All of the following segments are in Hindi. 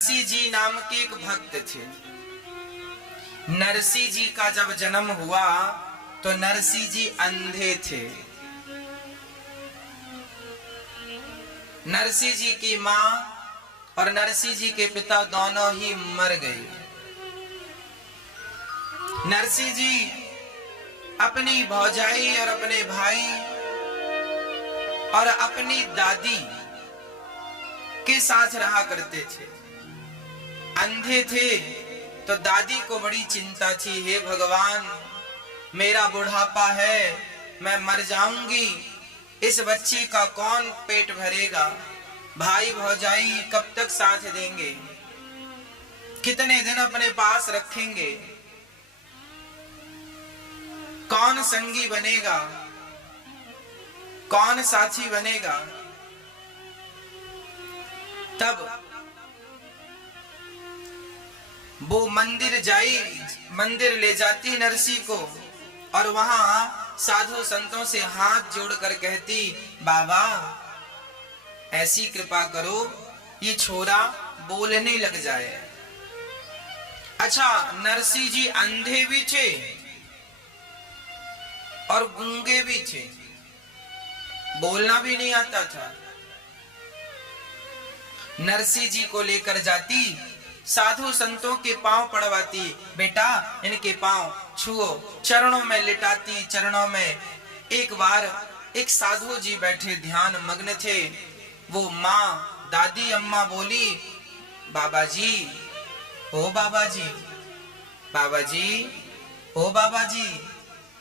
नरसिंह जी नाम के एक भक्त थे। नरसिंह जी का जब जन्म हुआ तो नरसिंह जी अंधे थे। नरसिंह जी की मां और नरसिंह जी के पिता दोनों ही मर गए। नरसिंह जी अपनी भौजाई और अपने भाई और अपनी दादी के साथ रहा करते थे। अंधे थे तो दादी को बड़ी चिंता थी, हे भगवान मेरा बुढ़ापा है, मैं मर जाऊंगी, इस बच्चे का कौन पेट भरेगा, भाई भौजाई कब तक साथ देंगे, कितने दिन अपने पास रखेंगे, कौन संगी बनेगा, कौन साथी बनेगा। तब वो मंदिर ले जाती नरसिंह को और वहां साधु संतों से हाथ जोड़कर कहती, बाबा ऐसी कृपा करो ये छोरा बोलने लग जाए। अच्छा, नरसिंह जी अंधे भी थे और गूंगे भी थे, बोलना भी नहीं आता था। नरसिंह जी को लेकर जाती, साधु संतों के पांव पड़वाती, बेटा इनके पांव छुओ, चरणों में लिटाती। चरणों में एक बार एक साधु जी बैठे ध्यान मग्न थे। वो माँ दादी अम्मा बोली, बाबा जी ओ बाबा जी, बाबा जी ओ बाबा जी।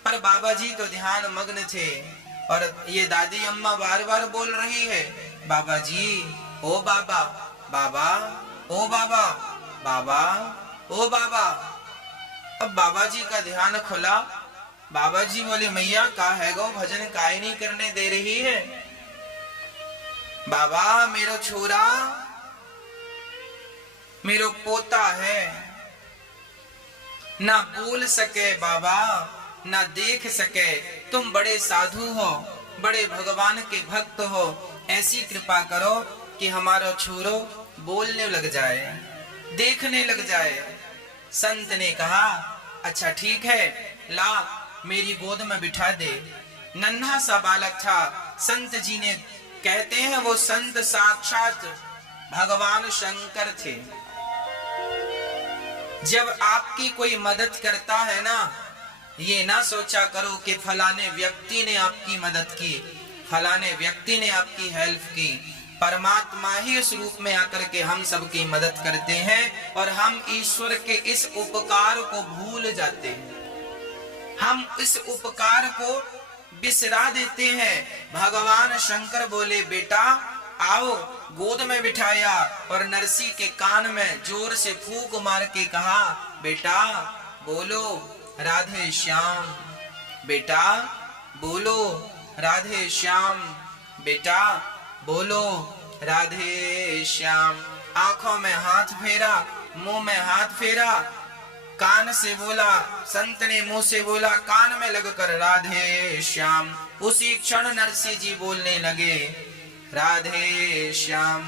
पर बाबा जी तो ध्यान मग्न थे और ये दादी अम्मा बार बार बोल रही है, बाबा जी ओ बाबा, बाबा ओ बाबा, बाबा ओ बाबा। अब बाबा जी का ध्यान खुला। बाबा जी बोले, मैया का है गो, भजन काहे नहीं करने दे रही है। बाबा मेरो छोरा, मेरो पोता है, ना बोल सके बाबा, ना देख सके, तुम बड़े साधु हो, बड़े भगवान के भक्त हो, ऐसी कृपा करो कि हमारा छोरो बोलने लग जाए, देखने लग जाए। संत ने कहा, अच्छा ठीक है, ला मेरी गोद में बिठा दे। नन्हा सा बालक था। संत जी ने कहते हैं वो संत साक्षात भगवान शंकर थे। जब आपकी कोई मदद करता है ना, ये ना सोचा करो कि फलाने व्यक्ति ने आपकी मदद की, फलाने व्यक्ति ने आपकी हेल्प की। परमात्मा ही इस रूप में आकर के हम सबकी मदद करते हैं और हम ईश्वर के इस उपकार को भूल जाते हैं, हम इस उपकार को बिसरा देते हैं। भगवान शंकर बोले, बेटा आओ, गोद में बिठाया और नरसिंह के कान में जोर से फूंक मार के कहा, बेटा बोलो राधे श्याम, बेटा बोलो राधे श्याम, बेटा बोलो राधे श्याम। आंखों में हाथ फेरा, मुंह में हाथ फेरा, कान से बोला, संत ने मुंह से बोला, कान में लगकर राधे श्याम। उसी क्षण नरसिंह जी बोलने लगे, राधे श्याम,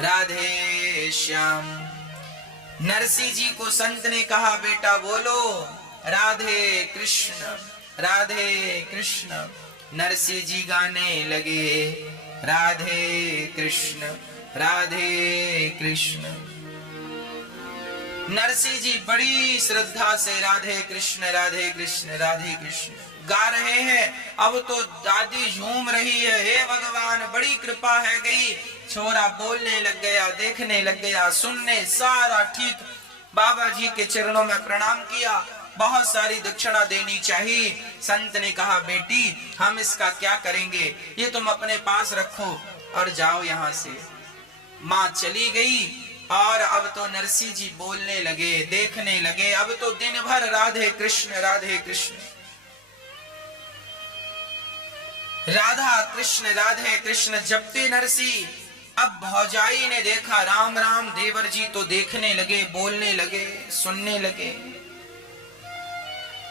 राधे श्याम। नरसिंह जी को संत ने कहा, बेटा बोलो राधे कृष्ण, राधे कृष्ण। नरसिंह जी गाने लगे, राधे कृष्ण, राधे कृष्ण। नरसिंह जी बड़ी श्रद्धा से राधे कृष्ण, राधे कृष्ण, राधे कृष्ण गा रहे हैं। अब तो दादी झूम रही है, हे भगवान बड़ी कृपा है गई, छोरा बोलने लग गया, देखने लग गया, सुनने सारा ठीक। बाबा जी के चरणों में प्रणाम किया, बहुत सारी दक्षिणा देनी चाहिए। संत ने कहा, बेटी हम इसका क्या करेंगे, ये तुम अपने पास रखो और जाओ यहाँ से। माँ चली गई और अब तो नरसिंह जी बोलने लगे, देखने लगे। अब तो दिन भर राधे कृष्ण, राधे कृष्ण, राधा कृष्ण, राधे कृष्ण जपते नरसिंह। अब भौजाई ने देखा, राम राम, देवर जी तो देखने लगे, बोलने लगे, सुनने लगे।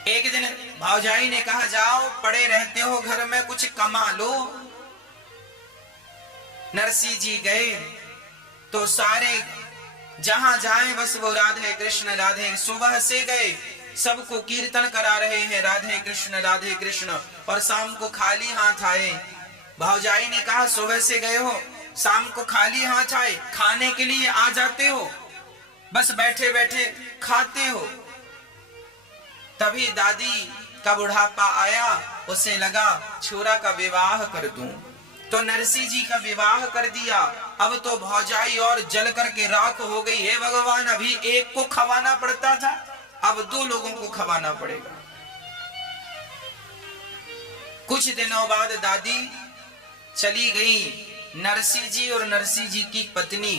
एक दिन भौजाई ने कहा, जाओ पड़े रहते हो घर में, कुछ कमा लो। नरसिंह जी गए तो सारे जहां जाए बस वो राधे कृष्ण राधे। सुबह से गए, सबको कीर्तन करा रहे हैं राधे कृष्ण, और शाम को खाली हाथ आए। भौजाई ने कहा सुबह से गए हो, शाम को खाली हाथ आए, खाने के लिए आ जाते हो, बस बैठे बैठे खाते हो। तभी दादी का बुढ़ापा आया, उसे लगा छोरा का विवाह कर दूं, तो नरसिंह जी का विवाह कर दिया। अब तो भौजाई और जल करके राख हो गई। हे भगवान, अभी एक को खवाना पड़ता था, अब 2 लोगों को खवाना पड़ेगा। कुछ दिनों बाद दादी चली गई। नरसिंह जी और नरसिंह जी की पत्नी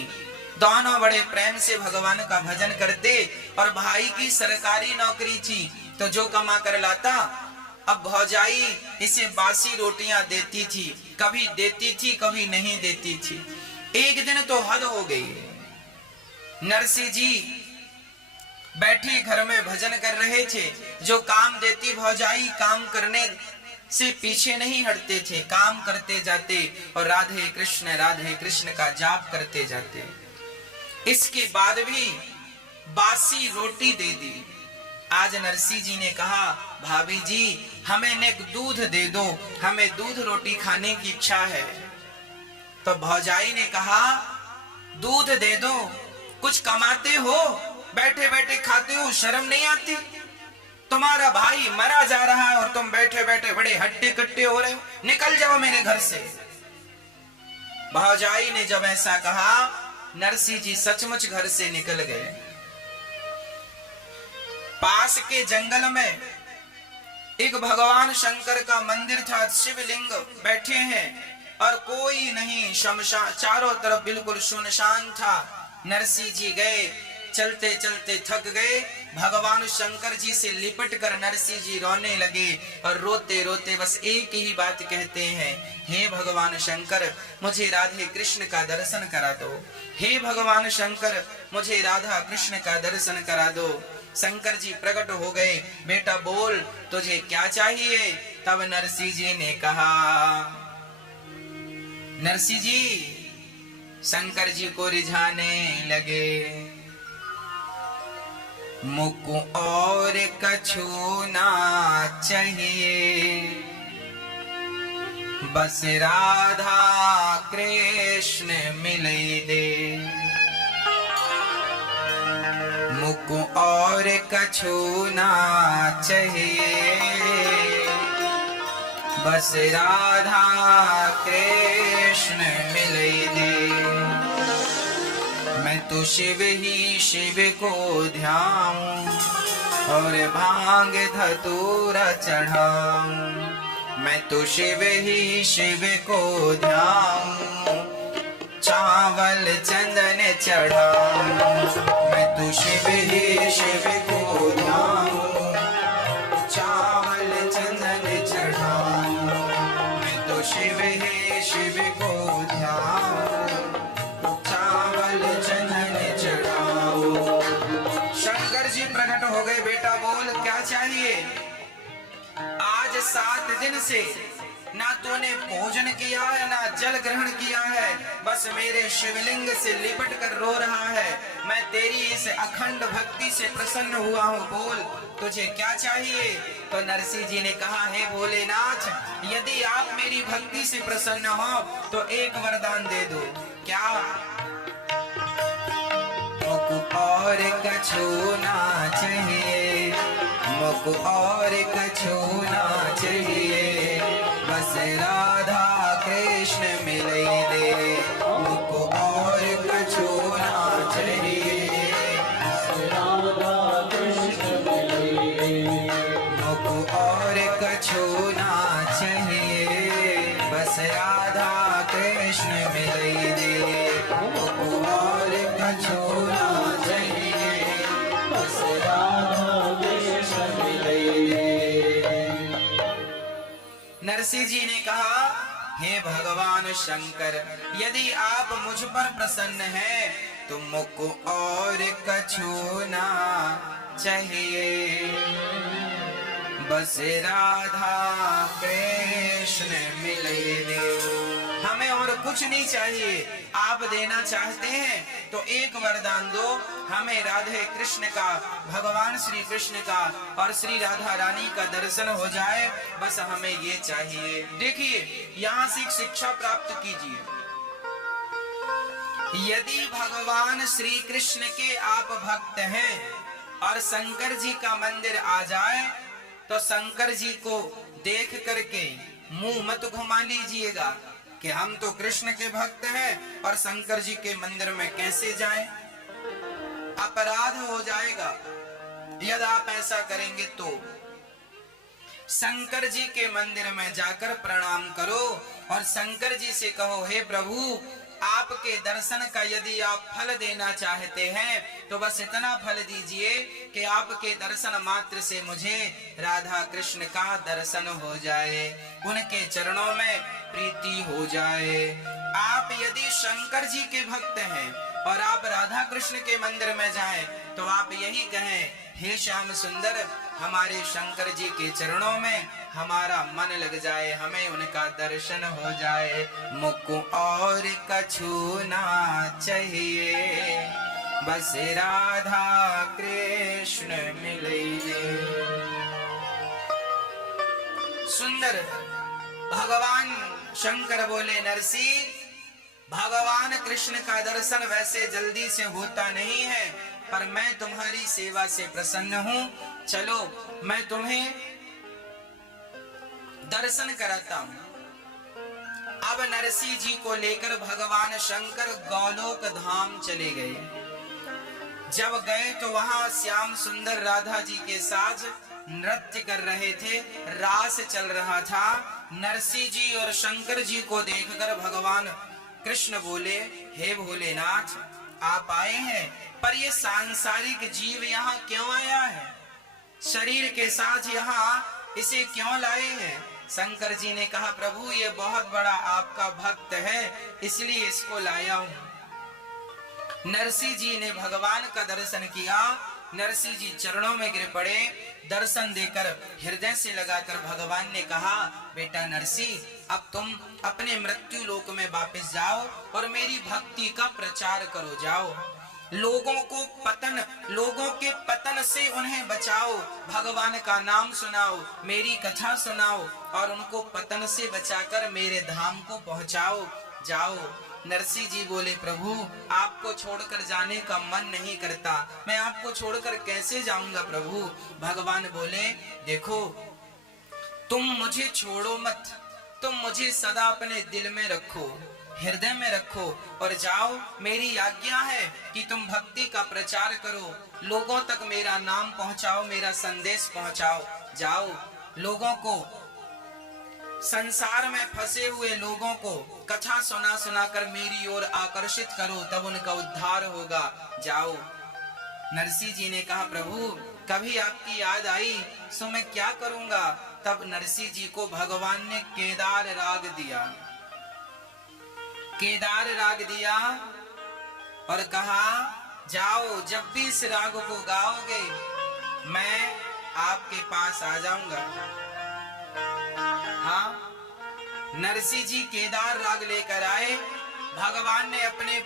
दोनों बड़े प्रेम से भगवान का भजन करते, और भाई की सरकारी नौकरी थी, तो जो कमा कर लाता, अब भौजाई इसे बासी रोटियां देती थी, कभी देती थी कभी नहीं देती थी। एक दिन तो हद हो गई। नरसिंह जी बैठे घर में भजन कर रहे थे, जो काम देती भौजाई काम करने से पीछे नहीं हटते थे, काम करते जाते और राधे कृष्ण का जाप करते जाते। इसके बाद भी बासी रोटी दे दी। आज नरसिंह जी ने कहा भाभी जी हमें नेक दूध दे दो, हमें दूध रोटी खाने की इच्छा है। तो भौजाई ने कहा दूध दे दो, कुछ कमाते हो, बैठे बैठे खाते हो, शर्म नहीं आती? तुम्हारा भाई मरा जा रहा है और तुम बैठे बैठे बड़े हट्टे कट्टे हो रहे हो, निकल जाओ मेरे घर से। भौजाई ने जब ऐसा कहा, नरसिंह जी सचमुच घर से निकल गए। पास के जंगल में एक भगवान शंकर का मंदिर था, शिवलिंग बैठे हैं और कोई नहीं, शमशान, चारों तरफ बिल्कुल सुनसान था। नरसिंह जी गए, चलते चलते थक गए, भगवान शंकर जी से लिपट कर नरसिंह जी रोने लगे और रोते रोते बस एक ही बात कहते हैं, हे भगवान शंकर मुझे राधे कृष्ण का दर्शन करा दो, हे भगवान शंकर मुझे राधा कृष्ण का दर्शन करा दो। शंकर जी प्रकट हो गए, बेटा बोल तुझे क्या चाहिए? तब नरसिंह जी ने कहा, नरसिंह जी शंकर जी को रिझाने लगे, मुझको और कछु ना चाहिए, बस राधा कृष्ण मिले दे, मुझको और कछु ना चाहिए, बस राधा कृष्ण मिले दे। मैं तो शिव ही शिव को ध्याऊं और भांग धतूरा चढ़ाऊं, मैं तो शिव ही शिव को ध्याऊं, चावल चंदन चढ़ाऊं, मैं तो शिव ही शिव को ध्याऊं, चावल चंदन चढ़ाऊं, मैं तो शिव ही शिव को ध्याऊं, चावल चंदन चढ़ाऊं। शंकर जी प्रकट हो गए, बेटा बोल क्या चाहिए? आज 7 दिन से ना तूने भोजन किया है ना जल ग्रहण किया है, बस मेरे शिवलिंग से लिपट कर रो रहा है। मैं तेरी इस अखंड भक्ति से प्रसन्न हुआ हूँ, बोल तुझे क्या चाहिए? तो नरसिंह जी ने कहा, हे भोलेनाथ यदि आप मेरी भक्ति से प्रसन्न हो तो एक वरदान दे दो। क्या? मुझको और कछु ना चाहिए, मुझको और कछु ना चाहिए, बस राधा कृष्ण मिले दे, मुझको और कछु ना चाहिए, बस राधा कृष्ण मिले दे, मुझको और कछु ना चाहिए, बस राधा कृष्ण मिले दे, मुझको और कछु ना चाहिए, बस राधा कृष्ण मिले दे। नरसिंह जी ने कहा, हे भगवान शंकर यदि आप मुझ पर प्रसन्न हैं तो मुझको और कछु ना चाहिए, बस राधा कृष्ण मिले दे, हमें और कुछ नहीं चाहिए। आप देना चाहते हैं तो एक वरदान दो, हमें राधे कृष्ण का, भगवान श्री कृष्ण का और श्री राधा रानी का दर्शन हो जाए, बस हमें ये चाहिए। देखिए यहाँ से एक शिक्षा प्राप्त कीजिए। यदि भगवान श्री कृष्ण के आप भक्त हैं और शंकर जी का मंदिर आ जाए तो शंकर जी को देख करके मुंह मत घुमा लीजिएगा कि हम तो कृष्ण के भक्त हैं और शंकर जी के मंदिर में कैसे जाएं। अपराध हो जाएगा यदि आप ऐसा करेंगे तो। शंकर जी के मंदिर में जाकर प्रणाम करो और शंकर जी से कहो, हे प्रभु आपके दर्शन का यदि आप फल देना चाहते हैं तो बस इतना फल दीजिए कि आपके दर्शन मात्र से मुझे राधा कृष्ण का दर्शन हो जाए, उनके चरणों में प्रीति हो जाए। आप यदि शंकर जी के भक्त हैं और आप राधा कृष्ण के मंदिर में जाएं तो आप यही कहें, हे श्याम सुंदर हमारे शंकर जी के चरणों में हमारा मन लग जाए, हमें उनका दर्शन हो जाए, मुझको और कछु ना चाहिए, बस राधा कृष्ण मिले। सुंदर भगवान शंकर बोले, नरसी भगवान कृष्ण का दर्शन वैसे जल्दी से होता नहीं है, पर मैं तुम्हारी सेवा से प्रसन्न हूँ, चलो मैं तुम्हें दर्शन कराता हूँ। अब नरसिंह जी को लेकर भगवान शंकर गौलोक धाम चले गए। जब गए तो वहां श्याम सुंदर राधा जी के साथ नृत्य कर रहे थे, रास चल रहा था। नरसिंह जी और शंकर जी को देखकर भगवान कृष्ण बोले, हे भोलेनाथ आप आए हैं, पर ये सांसारिक जीव यहाँ क्यों आया है? शरीर के साथ यहाँ इसे क्यों लाए हैं? शंकर जी ने कहा, प्रभु ये बहुत बड़ा आपका भक्त है, इसलिए इसको लाया हूं। नरसिंह जी ने भगवान का दर्शन किया। नरसिंह जी चरणों में गिर पड़े, दर्शन देकर हृदय से लगाकर भगवान ने कहा, बेटा नरसिंह अब तुम अपने मृत्यु लोक में वापस जाओ और मेरी भक्ति का प्रचार करो, जाओ लोगों के पतन से उन्हें बचाओ, भगवान का नाम सुनाओ, मेरी कथा सुनाओ और उनको पतन से बचाकर मेरे धाम को पहुंचाओ, जाओ। नरसिंह जी बोले, प्रभु आपको छोड़कर जाने का मन नहीं करता, मैं आपको छोड़कर कैसे जाऊंगा प्रभु? भगवान बोले, देखो तुम मुझे छोड़ो मत, तुम मुझे सदा अपने दिल में रखो, हृदय में रखो और जाओ। मेरी आज्ञा है कि तुम भक्ति का प्रचार करो, लोगों तक मेरा नाम पहुंचाओ, मेरा संदेश पहुंचाओ, जाओ लोगों को, संसार में फंसे हुए लोगों को कथा सुना सुनाकर मेरी ओर आकर्षित करो, तब उनका उद्धार होगा, जाओ। नरसिंह जी ने कहा, प्रभु कभी आपकी याद आई सो मैं क्या करूंगा? तब नरसिंह जी को भगवान ने केदार राग दिया, केदार राग दिया और कहा, जाओ जब भी इस राग को गाओगे मैं आपके पास आ जाऊंगा। हाँ, नरसिंह जी केदार राग लेकर आए, भगवान ने अपने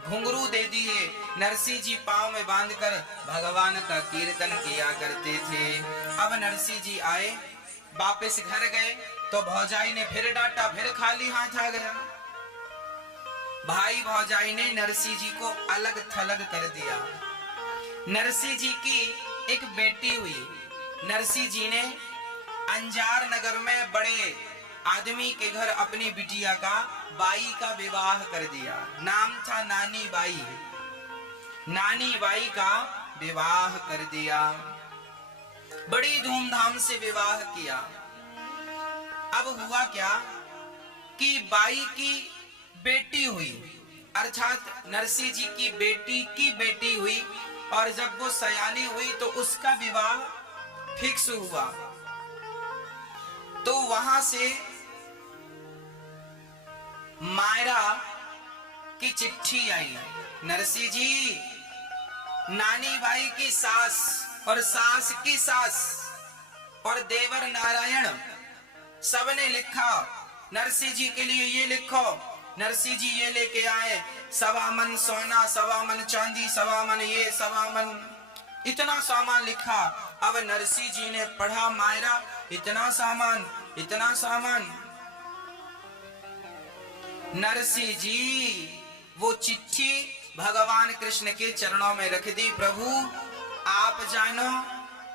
घुंघरू दे दिए, नरसिंह जी पांव में बांधकर भगवान का कीर्तन किया करते थे। अब नरसिंह जी आए, वापस घर गए तो भौजाई ने फिर डांटा, फिर खाली हाथ आ गया। भाई भौजाई ने नरसिंह जी को अलग थलग कर दिया। नरसिंह जी की एक बेटी हुई, नरसिंह जी ने अंजार नगर में बड़े आदमी के घर अपनी बिटिया का, बाई का विवाह कर दिया। नाम था नानी बाई, नानी बाई का विवाह कर दिया, बड़ी धूमधाम से विवाह किया। अब हुआ क्या कि बाई की बेटी हुई, अर्थात नरसिंह जी की बेटी हुई, और जब वो सयानी हुई तो उसका विवाह फिक्स हुआ। तो वहां से मायरा की चिट्ठी आई, नरसिंह जी नानी बाई की सास और सास की सास और देवर नारायण सबने लिखा, नरसिंह जी के लिए ये लिखो, नरसिंह जी ये लेके आए 1.25 मन सोना, 1.25 मन चांदी, 1.25 मन ये, 1.25 मन, इतना सामान लिखा। अब नरसिंह जी ने पढ़ा, मायरा इतना सामान, इतना सामान। नरसिंह जी वो चिट्ठी भगवान कृष्ण के चरणों में रख दी। प्रभु आप जानो,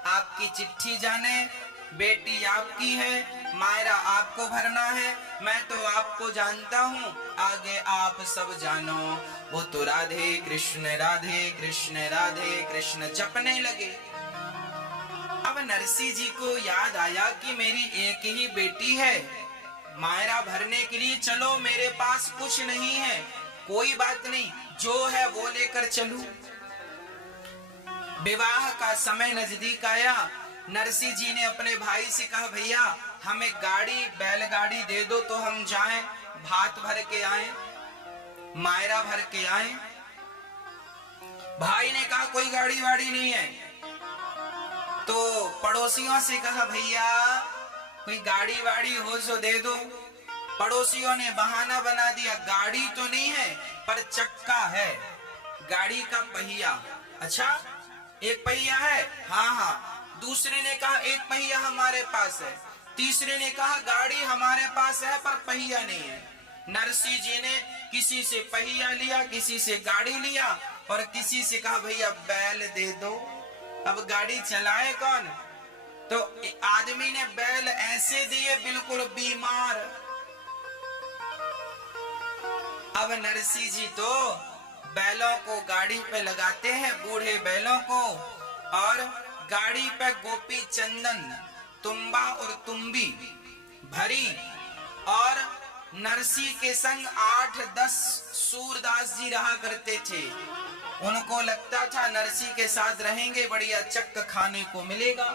आपकी चिट्ठी जाने, बेटी आपकी है, मायरा आपको भरना है, मैं तो आपको जानता हूँ, आगे आप सब जानो। वो तो राधे कृष्ण राधे कृष्ण राधे कृष्ण जपने लगे। अब नरसिंह जी को याद आया कि मेरी एक ही बेटी है, मायरा भरने के लिए चलो, मेरे पास कुछ नहीं है, कोई बात नहीं, जो है वो लेकर चलूं। विवाह का समय नजदीक आया। नरसिंह जी ने अपने भाई से कहा, भैया हमें गाड़ी, बैलगाड़ी दे दो तो हम जाएं, भात भर के आए, मायरा भर के आए। भाई ने कहा कोई गाड़ी वाड़ी नहीं है। तो पड़ोसियों से कहा, भैया कोई गाड़ी वाड़ी हो तो दे दो। पड़ोसियों ने बहाना बना दिया, गाड़ी तो नहीं है पर चक्का है, गाड़ी का पहिया। अच्छा एक पहिया है? हाँ हाँ। दूसरे ने कहा एक पहिया हमारे पास है। तीसरे ने कहा गाड़ी हमारे पास है पर पहिया नहीं है। नरसिंह जी ने किसी से पहिया लिया, किसी से गाड़ी लिया और किसी से कहा भैया बैल दे दो। अब गाड़ी चलाए कौन? तो आदमी ने बैल ऐसे दिए बिल्कुल बीमार। अब नरसिंह जी तो बैलों को गाड़ी पे लगाते हैं, बूढ़े बैलों को, और गाड़ी पे गोपी चंदन, तुम्बा और तुम्बी भरी, और नरसिंह के संग 8-10 सूरदास जी रहा करते थे। उनको लगता था नरसिंह के साथ रहेंगे बढ़िया चक्क खाने को मिलेगा,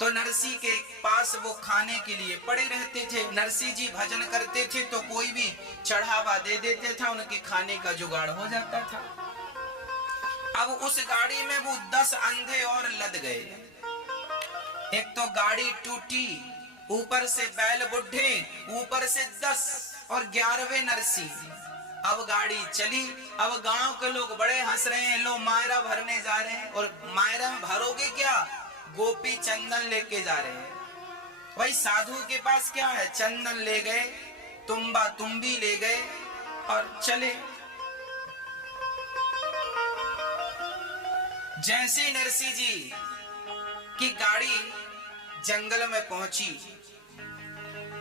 तो नरसिंह के पास वो खाने के लिए पड़े रहते थे। नरसिंह जी भजन करते थे तो कोई भी चढ़ावा दे देते था, उनके खाने का जुगाड़ हो जाता था। अब उस गाड़ी में वो 10 अंधे और लद गए। एक तो गाड़ी टूटी, ऊपर से बैल बुढ़े, ऊपर से 10 और 11वें नरसिंह। अब गाड़ी चली। अब गांव के लोग बड़े हंस रहे हैं, लो मायरा भरने जा रहे हैं। और मायरा में भरोगे क्या? गोपी चंदन लेके जा रहे हैं। वही साधु के पास क्या है? चंदन ले गए, तुम्बा तुम्बी ले गए और चले। जैसे नरसिंह जी की गाड़ी जंगल में पहुंची,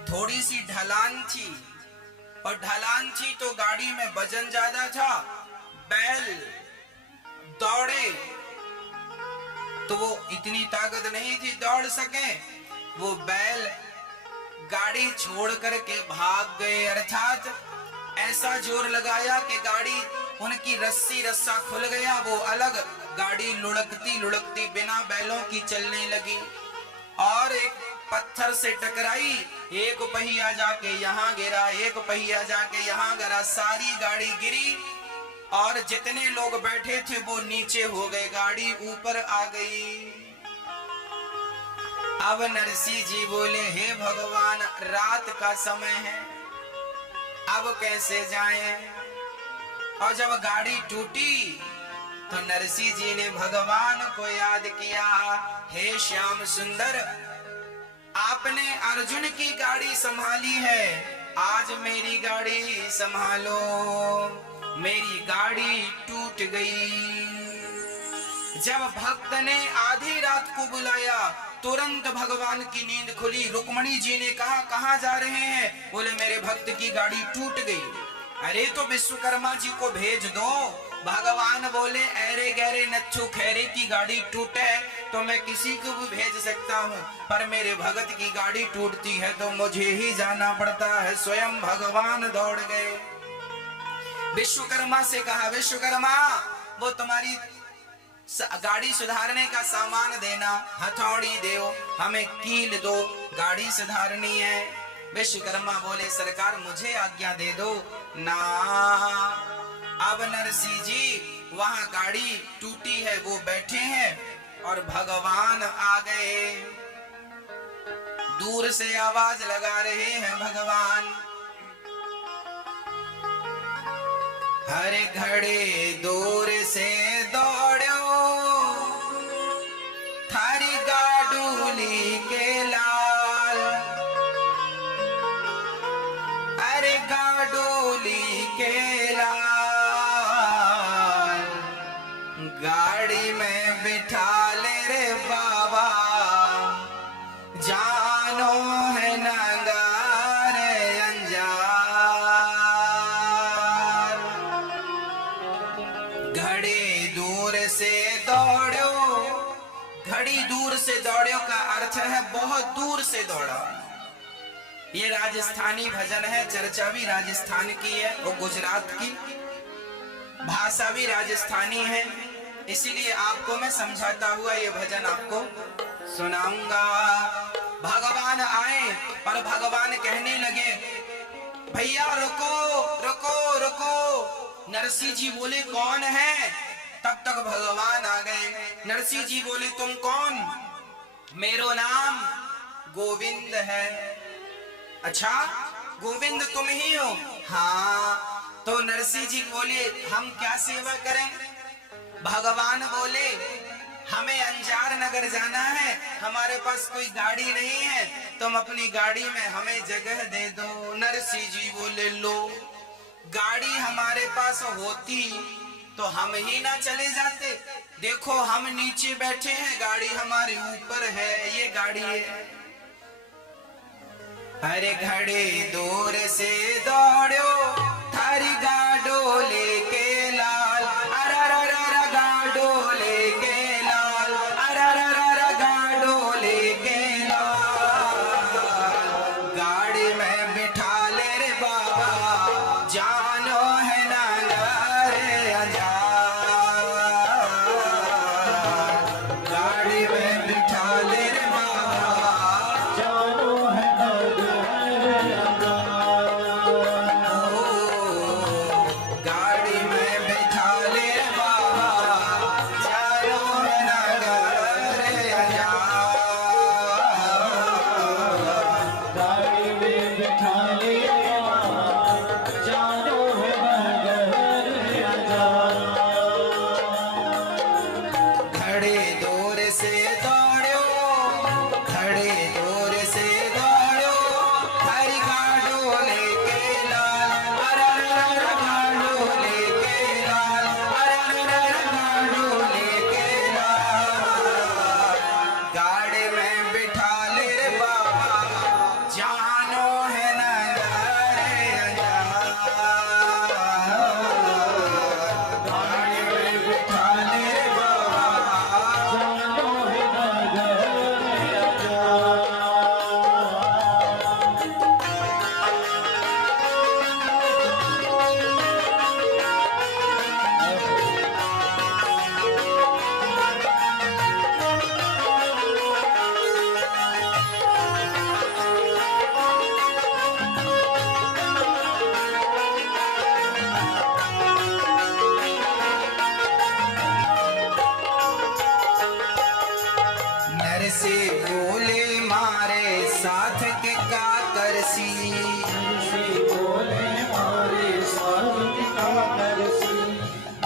थोड़ी सी ढलान थी, और ढलान थी तो गाड़ी में वजन ज्यादा था। बैल दौड़े तो वो इतनी ताकत नहीं थी दौड़ सके। वो बैल गाड़ी छोड़ करके भाग गए, अर्थात ऐसा जोर लगाया कि गाड़ी, उनकी रस्सी रस्सा खुल गया, वो अलग, गाड़ी लुढ़कती लुढ़कती बिना बैलों की चलने लगी और एक पत्थर से टकराई। एक पहिया जाके यहाँ गिरा, एक पहिया जाके यहाँ गिरा, सारी गाड़ी गिरी और जितने लोग बैठे थे वो नीचे हो गए, गाड़ी ऊपर आ गई। अब नरसिंह जी बोले, हे भगवान रात का समय है, अब कैसे जाएं? और जब गाड़ी टूटी तो नरसिंह जी ने भगवान को याद किया, हे श्याम सुंदर, आपने अर्जुन की गाड़ी संभाली है, आज मेरी गाड़ी संभालो। मेरी गाड़ी टूट गई। जब भक्त ने आधी रात को बुलाया, तुरंत भगवान की नींद खुली। रुक्मणी जी ने कहा, कहाँ जा रहे हैं? बोले मेरे भक्त की गाड़ी टूट गई। अरे तो विश्वकर्मा जी को भेज दो। भगवान बोले, ऐरे गहरे नच्छू खैरे की गाड़ी टूटे तो मैं किसी को भी भेज सकता हूँ, पर मेरे भगत की गाड़ी टूटती है तो मुझे ही जाना पड़ता है। स्वयं भगवान दौड़ गए। विश्वकर्मा से कहा, विश्वकर्मा वो तुम्हारी गाड़ी सुधारने का सामान देना, हथौड़ी दो, हमें कील दो, गाड़ी सुधारनी है। विश्वकर्मा बोले, सरकार मुझे आज्ञा दे दो ना। अब नरसिंह जी वहां गाड़ी टूटी है, वो बैठे हैं और भगवान आ गए। दूर से आवाज लगा रहे हैं भगवान, अरे घड़ी दूर से दौड़ो थारी गाडूली के लाल, अरे गाडूली के लाल, गाड़ी में बिठा ले रे बाबा, जानो है नगार अंजार। घड़ी दूर से दौड़ो, घड़ी दूर से दौड़ो का अर्थ है बहुत दूर से दौड़ा। ये राजस्थानी भजन है, चर्चा भी राजस्थान की है, वो गुजरात की, भाषा भी राजस्थानी है, इसीलिए आपको मैं समझाता हुआ ये भजन आपको सुनाऊंगा। भगवान आए और भगवान कहने लगे भैया रुको रुको रुको। नरसिंह जी बोले कौन है? तब तक भगवान आ गए। नरसिंह जी बोले तुम कौन? मेरो नाम गोविंद है। अच्छा गोविंद तुम ही हो? हाँ। तो नरसिंह जी बोले हम क्या सेवा करें? भगवान बोले हमें अंजार नगर जाना है, हमारे पास कोई गाड़ी नहीं है, तुम अपनी गाड़ी में हमें जगह दे दो। नरसिंह जी बोले लो, गाड़ी हमारे पास होती तो हम ही ना चले जाते। देखो हम नीचे बैठे हैं, गाड़ी हमारे ऊपर है, ये गाड़ी है। अरे घड़ी दूर से दौड़ो थारी गाडो लेके लाल, अरररर गाडो लेके लाल, अरररर गाडो लेके लाल, गाड़ी में बिठा ले रे बाबा, जानो है नगर अंजार, गाड़ी में बिठा ले रे बाबा, जानो है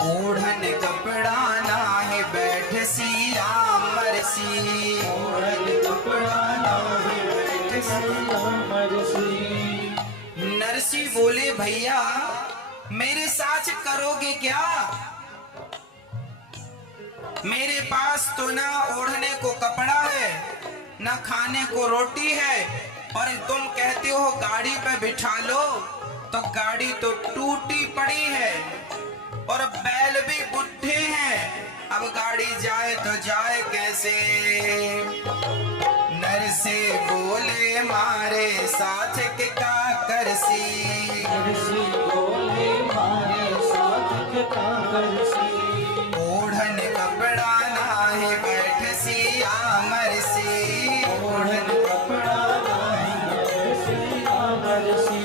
ओढ़न कपड़ा ना है बैठ सिया मरसी, ओढ़न कपड़ा ना है बैठ सिया मरसी। नरसिंह बोले भैया मेरे साथ करोगे क्या? मेरे पास तो ना ओढ़ने को कपड़ा है, ना खाने को रोटी है, और तुम कहते हो गाड़ी पे बिठा लो, तो गाड़ी तो टूटी पड़ी है और बैल भी बुढ़े हैं, अब गाड़ी जाए तो जाए कैसे? नरसिंह बोले मारे साथ के का करसी, नरसिंह बोले मारे साथ के का करसी, ओढ़न कपड़ा ना है बैठ सिया मरसी, ओढ़न कपड़ा ना है बैठ सिया मरसी।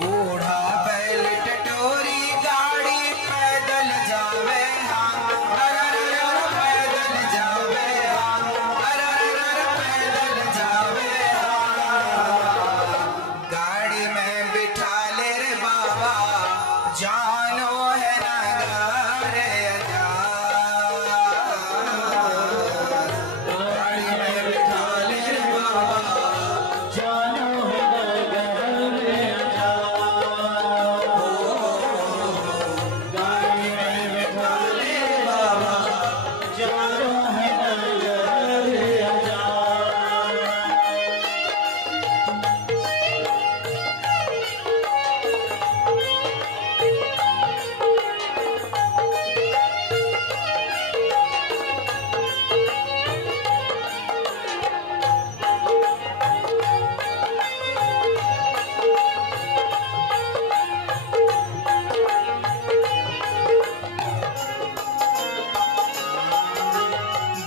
बूढ़ा बैल टटोरी गाड़ी पैदल जावे हाँ, अरररर पैदल जावे हाँ, अरररर पैदल जावे हाँ, गाड़ी में बिठा ले रे बाबा, जानो है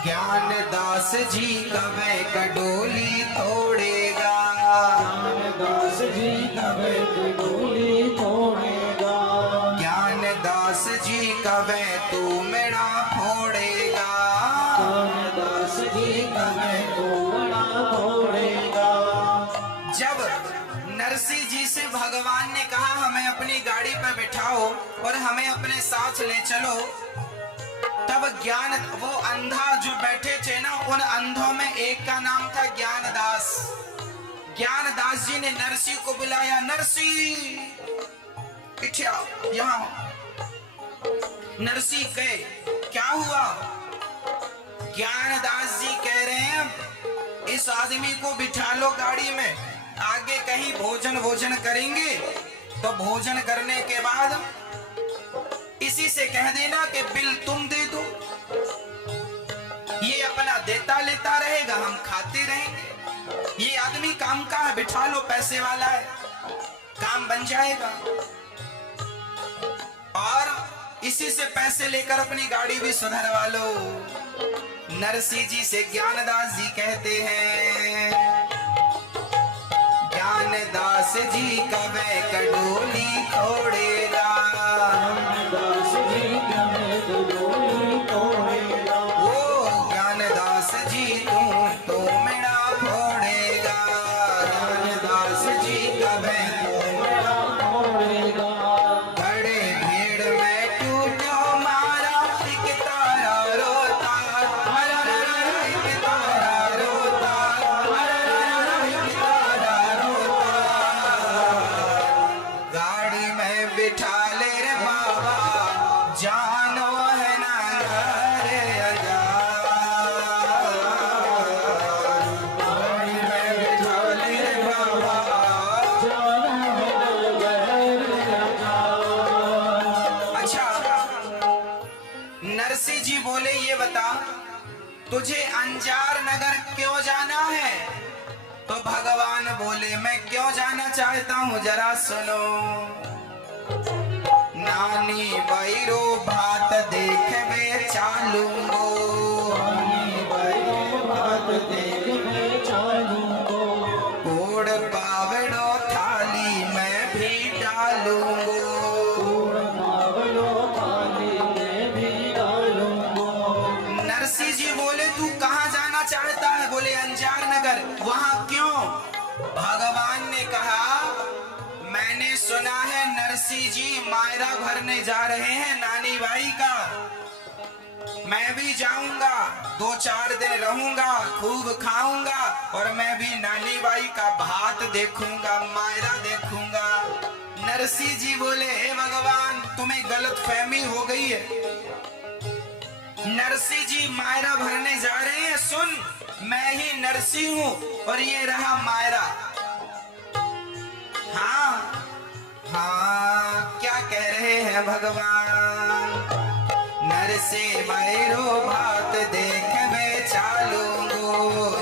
ज्ञानदास जी कवे कडोली तोड़ेगा, ज्ञानदास जी कवे कडोली तोड़ेगा, ज्ञानदास जी कवे तू मेरा फोड़ेगा, ज्ञानदास जी कवे तू मेरा फोड़ेगा। जब नरसिंह जी से भगवान ने कहा हमें अपनी गाड़ी पर बिठाओ और हमें अपने साथ ले चलो, तब ज्ञान वो अंधा जो बैठे थे ना, उन अंधों में एक का नाम था ज्ञानदास। ज्ञानदास जी ने नरसिंह को बुलाया, नरसिंह इठे आओ यहाँ। नरसिंह गए, क्या हुआ? ज्ञानदास जी कह रहे हैं इस आदमी को बिठा लो गाड़ी में, आगे कहीं भोजन करेंगे तो भोजन करने के बाद इसी से कह देना कि बिल तुम दे दो, ये अपना देता लेता रहेगा, हम खाते रहेंगे। ये आदमी काम का है, बिठा लो, पैसे वाला है, काम बन जाएगा। और इसी से पैसे लेकर अपनी गाड़ी भी सुधरवा लो। नरसिंह जी से ज्ञानदास जी कहते हैं, ज्ञानदास जी कवे कडोली तोड़ेगा, ज्ञानदास जी कवे कडोली तोड़ेगा, ओ ज्ञानदास जी तू मेरा फोड़ेगा, ज्ञानदास जी कवे तू मेरा तोड़ेगा। बड़े भीड़ में टूटो मारा, एक तारा रोता, एक तारा रोता, एक तारा रोता। गाड़ी में बिठा ले रे बाबा, जानो है ना घरे अजार। गाड़ी में बिठा ले रे बाबा। अच्छा, नरसिंह जी बोले ये बता तुझे अंजार नगर क्यों जाना है? तो भगवान बोले मैं क्यों जाना चाहता हूँ जरा सुनो। नानी बैरो भात देखवे चालूंगो, बात देख मैं चालूंगो, कोड़ पावड़ो थाली में भी डालूंगो। पावलो थाली में भी डालूंगो। नरसिंह जी बोले तू कहाँ जाना चाहता है? बोले अंजार नगर। वहाँ क्यों? भगवान ने कहा मैंने सुना है नरसिंह जी मायरा भरने जा रहे हैं नानी भाई का, मैं भी जाऊंगा, 2-4 दिन रहूंगा, खूब खाऊंगा और मैं भी नानी बाई का भात देखूंगा, मायरा देखूंगा। नरसिंह जी बोले हे भगवान तुम्हें गलत फहमी हो गई है, नरसिंह जी मायरा भरने जा रहे हैं। सुन, मैं ही नरसिंह हूं और ये रहा मायरा। हाँ हाँ, क्या कह रहे हैं भगवान? नरसे बैरो भात देख मैं चालूंगो,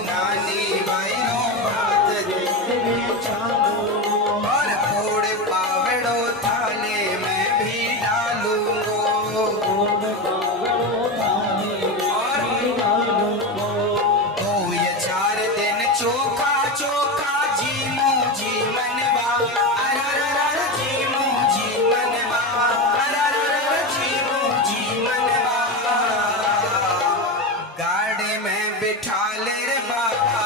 नानी बैरो भात देख मैं चालूंगो, और फोड़ पावड़ो थाले में भी डालूंगो, और 2 या 4 दिन चोखा चोखा जीमू जी मनवा, अरररर जीमू जी मनवा, अरररर जीमू जी मनवा। गाड़ी में बिठा ले रे बाबा,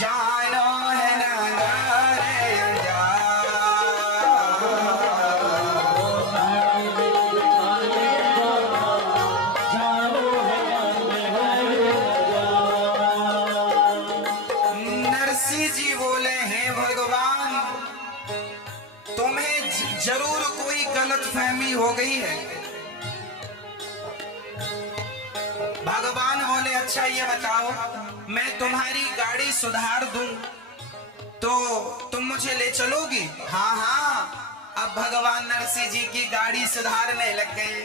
जानो है ना घरे अंजार। नरसिंह जी बोले हे भगवान तुम्हें जरूर कोई गलत फहमी हो गई है। भगवान बोले अच्छा ये बताओ मैं तुम्हारी गाड़ी सुधार दूं तो तुम मुझे ले चलोगी? हाँ हाँ। अब भगवान नरसिंह जी की गाड़ी सुधारने लग गए।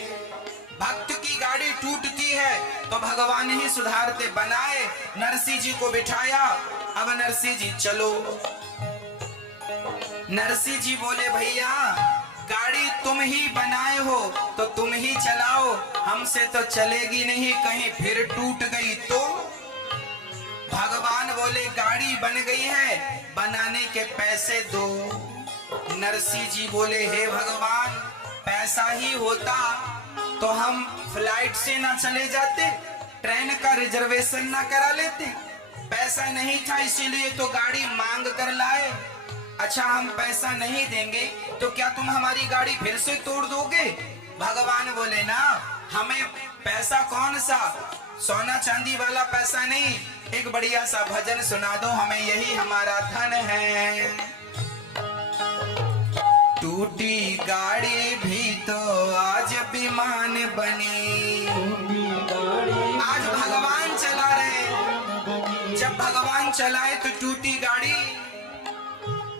भक्त की गाड़ी टूटती है तो भगवान ही सुधारते। बनाए, नरसिंह जी को बिठाया, अब नरसिंह जी चलो। नरसिंह जी बोले भैया गाड़ी तुम ही बनाए हो तो तुम ही चलाओ, हमसे तो चलेगी नहीं, कहीं फिर टूट गई तो। भगवान बोले गाड़ी बन गई है, बनाने के पैसे दो। नरसिंह जी बोले हे भगवान, पैसा ही होता तो हम फ्लाइट से ना चले जाते, ट्रेन का रिजर्वेशन ना करा लेते। पैसा नहीं था इसीलिए तो गाड़ी मांग कर लाए। अच्छा हम पैसा नहीं देंगे तो क्या तुम हमारी गाड़ी फिर से तोड़ दोगे? भगवान बोले ना, हमें पैसा कौन सा सोना चांदी वाला पैसा नहीं, एक बढ़िया सा भजन सुना दो, हमें यही हमारा धन है। टूटी गाड़ी भी तो आज विमान बनी। आज भगवान चला रहे, जब भगवान चलाए तो टूटी गाड़ी,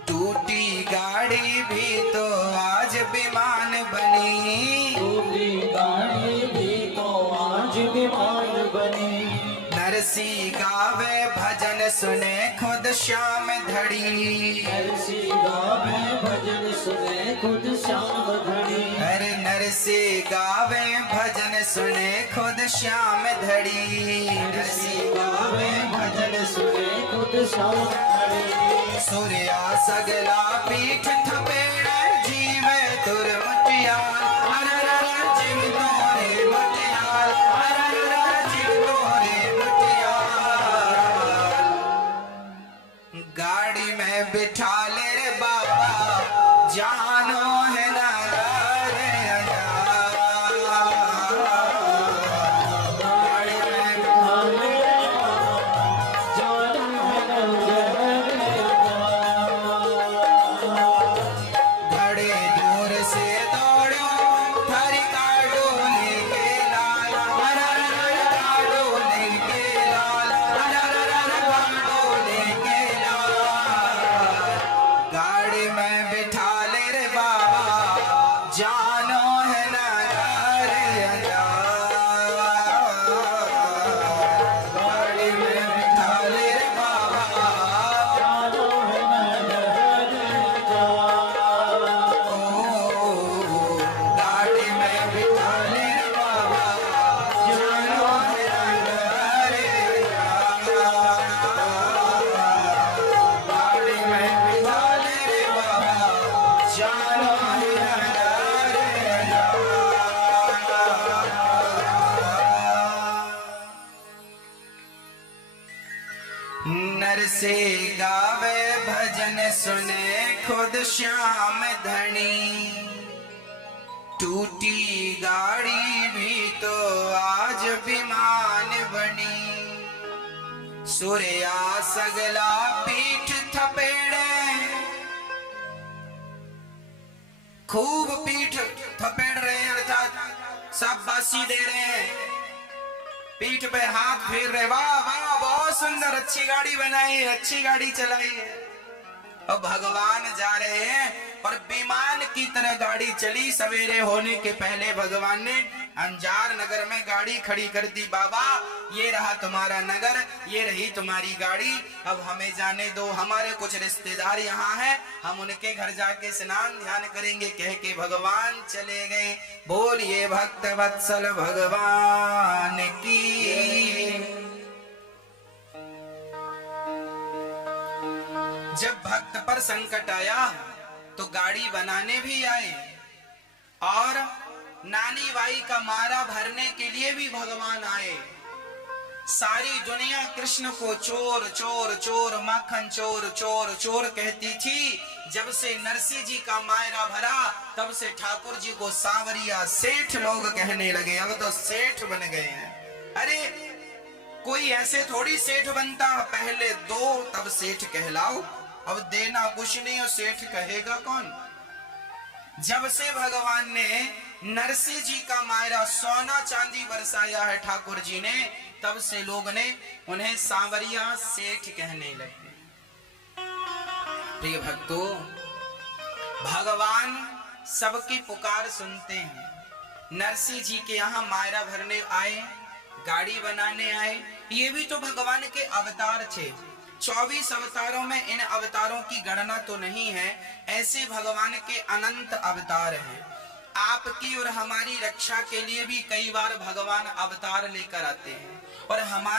टूटी गाड़ी भी तो आज विमान बनी। टूटी गाड़ी भी तो आज विमान बनी। नरसिंह गावे भजन सुने खुद श्याम धड़ी। नरसिंह गावे भजन सुने खुद श्याम धड़ी। अरे नरसिंह गावे भजन सुने खुद श्याम धड़ी। नरसिंह गावे भजन सुने खुद श्याम धड़ी। सूर्या सगला पीठ थपेड़ जीवे दुर्मटियाल। जिम तोरे मटियाल, जिम तोरे मटियाल। गाड़ी में बिठा ले रे बाबा, जानो है ना रे अजाल। गाड़ी में बिठा ले जानो है नंदन रे बड़े दूर से दौड़ो थारी काडो लेके लाल। काडो लेके लाल, काडो लेके लाल। गाड़ी में बिठा ले रे बाबा, जानो है ना रे अजाल। गाड़ी में बिठा ले रे बाबा, जानो है नंदन ओ गाड़ी में बिठा ले रे बाबा, जानो है ना रे अजाल। गाड़ी में बिठा ले रे बाबा, जानो है ना रे अजाल। नरसिंह गावे भजन सुने खुद श्याम धनी। टूटी गाड़ी भी तो आज विमान बनी। सूर्या सगला पीठ थपेड़े, खूब पीठ थपेड़ रहे हैं, अर्थात शाबाशी दे रहे हैं, पीठ पे हाथ फेर रहे, वाह वाह बहुत सुंदर, अच्छी गाड़ी बनाई है, अच्छी गाड़ी चलाई है। और भगवान जा रहे हैं और विमान की तरह गाड़ी चली। सवेरे होने के पहले भगवान ने अंजार नगर में गाड़ी खड़ी कर दी। बाबा ये रहा तुम्हारा नगर, ये रही तुम्हारी गाड़ी, अब हमें जाने दो, हमारे कुछ रिश्तेदार यहाँ हैं, हम उनके घर जाके स्नान ध्यान करेंगे, कह के भगवान चले गए। बोलिए भक्त वत्सल भगवान की। जब भक्त पर संकट आया तो गाड़ी बनाने भी आए और नानी बाई का मारा भरने के लिए भी भगवान आए। सारी दुनिया कृष्ण को चोर चोर चोर, माखन चोर चोर चोर कहती थी। जब से नरसिंह जी का मायरा भरा तब से ठाकुर जी को सांवरिया सेठ लोग कहने लगे। अब तो सेठ बन गए हैं। अरे कोई ऐसे थोड़ी सेठ बनता, पहले दो तब सेठ कहलाओ, अब देना कुछ नहीं और सेठ कहेगा कौन। जब से भगवान ने नरसिंह जी का मायरा सोना चांदी बरसाया है ठाकुर जी ने, तब से लोग ने उन्हें सांवरिया सेठ कहने लगे। प्रिय भक्तों, भगवान सबकी पुकार सुनते हैं। नरसिंह जी के यहाँ मायरा भरने आए, गाड़ी बनाने आए, ये भी तो भगवान के अवतार थे। 24 अवतारों में इन अवतारों की गणना तो नहीं है, ऐसे भगवान के अनंत अवतार हैं। आपकी और हमारी रक्षा के लिए भी कई बार भगवान अवतार लेकर आते हैं और हमारे